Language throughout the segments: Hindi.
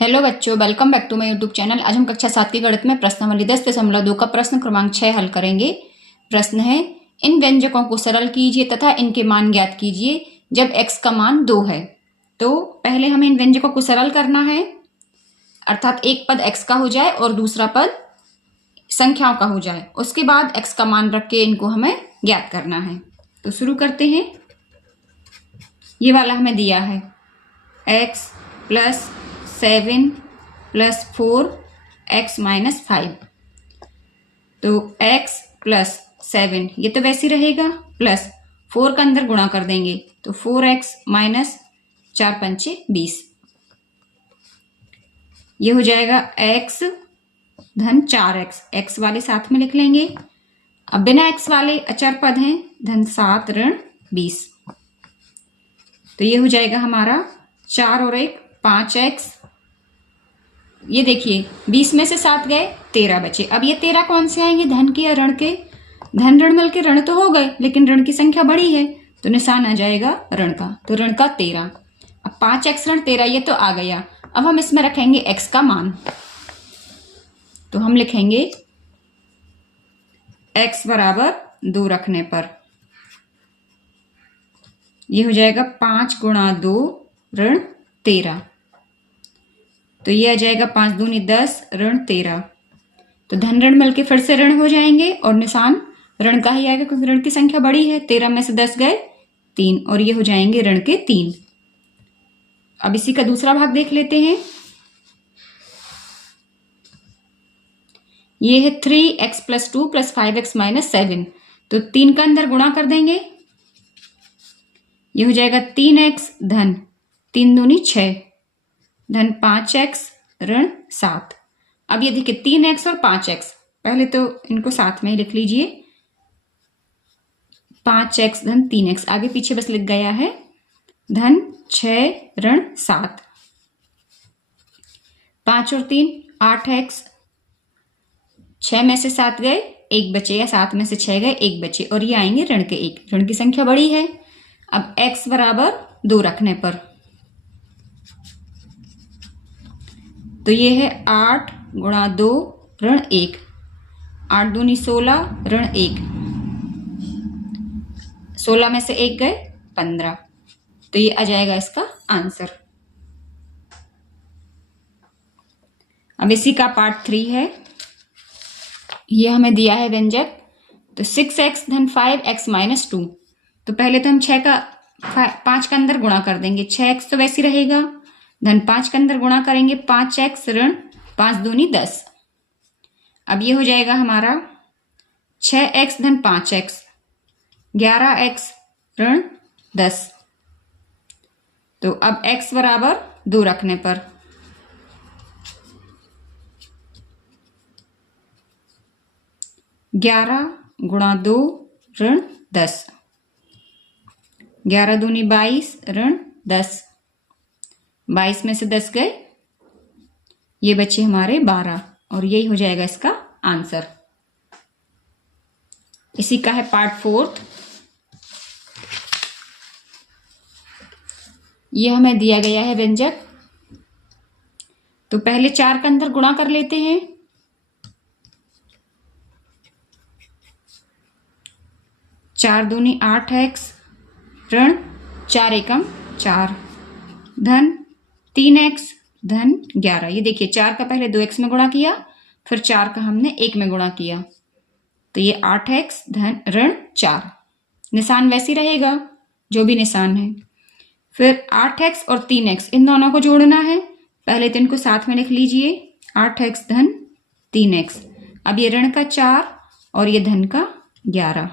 हेलो बच्चों, welcome back to my YouTube channel. आज हम कक्षा 7 की गणित में प्रश्नावली 10.2 का प्रश्न क्रमांक 6 हल करेंगे। प्रश्न है, इन व्यंजकों को सरल कीजिए तथा इनके मान ज्ञात कीजिए जब x का मान 2 है। तो पहले हमें इन व्यंजकों को सरल करना है, अर्थात एक पद x का हो जाए और दूसरा पद संख्याओं का हो जाए। उसके बाद x का मान रख के इनको हमें ज्ञात करना है। तो शुरू करते हैं। ये वाला हमें दिया है x + 7 + 4 x - 5। तो x + 7 ये तो वैसे रहेगा, प्लस 4 का अंदर गुणा कर देंगे तो 4x - 4 पंचे 20। ये हो जाएगा x धन 4x, x वाले साथ में लिख लेंगे। अब बिना x वाले अचर पद हैं, धन 7 ऋण 20। तो ये हो जाएगा हमारा 4 और 1 5x। ये देखिए 20 में से 7 गए, 13 बचे। अब ये 13 कौन से आएंगे, धन के या ऋण के? धन ऋण मिल के ऋण तो हो गए, लेकिन ऋण की संख्या बड़ी है तो निशान आ जाएगा ऋण का। तो ऋण का 13। अब 5x ऋण 13 ये तो आ गया। अब हम इसमें रखेंगे x का मान। तो हम लिखेंगे x बराबर 2 रखने पर ये हो जाएगा 5 × 2 ऋण 13। तो ये आ जाएगा 5 दूनी 10 ऋण 13। तो धन ऋण मिलके फिर से ऋण हो जाएंगे और निशान ऋण का ही आएगा, क्योंकि ऋण की संख्या बड़ी है। 13 में से 10 गए 3 और ये हो जाएंगे ऋण के 3। अब इसी का दूसरा भाग देख लेते हैं। ये है 3x + 2 + 5x - 7। तो 3 का अंदर गुणा कर देंगे, ये हो जाएगा 3x धन 3 दूनी 6 धन 5x ऋण 7। अब ये देखिए 3x और 5x, पहले तो इनको साथ में ही लिख लीजिए। 5x धन 3x आगे पीछे बस लिख गया है, धन 6 ऋण 7। 5 और 3 8x, 6 में से 7 गए 1 बचे, या 7 में से 6 गए 1 बचे और ये आएंगे ऋण के 1। ऋण की संख्या बड़ी है। अब x बराबर 2 रखने पर तो ये है 8 × 2 ऋण 1। 8 दूनी 16 ऋण 1। 16 में से 1 गए 15। तो ये आ जाएगा इसका आंसर। अब इसी का पार्ट 3 है। ये हमें दिया है व्यंजक। तो 6x धन 5x - 2। तो पहले तो हम 5 का अंदर गुणा कर देंगे। 6x तो वैसे रहेगा, धन 5 के अंदर गुणा करेंगे 5x ऋण 5 दूनी 10। अब ये हो जाएगा हमारा 6x धन 5x 11x ऋण 10। तो अब x बराबर 2 रखने पर ग्यारह गुणा 2 ऋण 10। 11 दूनी 22 ऋण 10। 22 में से 10 गए, ये बचे हमारे 12 और यही हो जाएगा इसका आंसर। इसी का है पार्ट 4। ये हमें दिया गया है व्यंजक। तो पहले 4 का अंदर गुणा कर लेते हैं। चार दूनी 8x ऋण 4 एकम 4 धन 3x धन 11। ये देखिए 4 का पहले 2x में गुणा किया, फिर 4 का हमने 1 में गुणा किया, तो ये 8x धन ऋण 4। निशान वैसे रहेगा जो भी निशान है। फिर 8x और 3x इन दोनों को जोड़ना है। पहले तो इनको साथ में लिख लीजिए, 8x धन 3x। अब ये ऋण का 4 और ये धन का 11।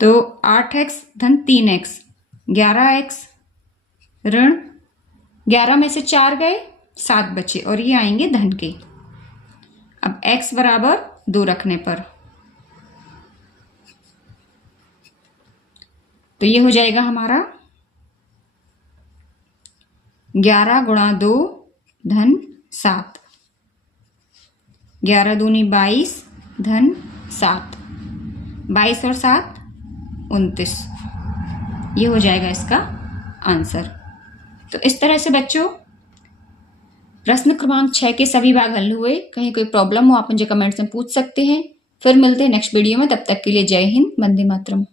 तो 8x धन 3x 11x ऋण 11 में से 4 गए 7 बचे और ये आएंगे धन के। अब x बराबर 2 रखने पर तो ये हो जाएगा हमारा 11 × 2 धन 7। 11 दूनी 22 धन 7। 22 और 7 29। ये हो जाएगा इसका आंसर। तो इस तरह से बच्चों प्रश्न क्रमांक 6 के सभी भाग हल हुए। कहीं कोई प्रॉब्लम हो आप मुझे कमेंट्स में पूछ सकते हैं। फिर मिलते हैं नेक्स्ट वीडियो में, तब तक के लिए जय हिंद, वंदे मातरम।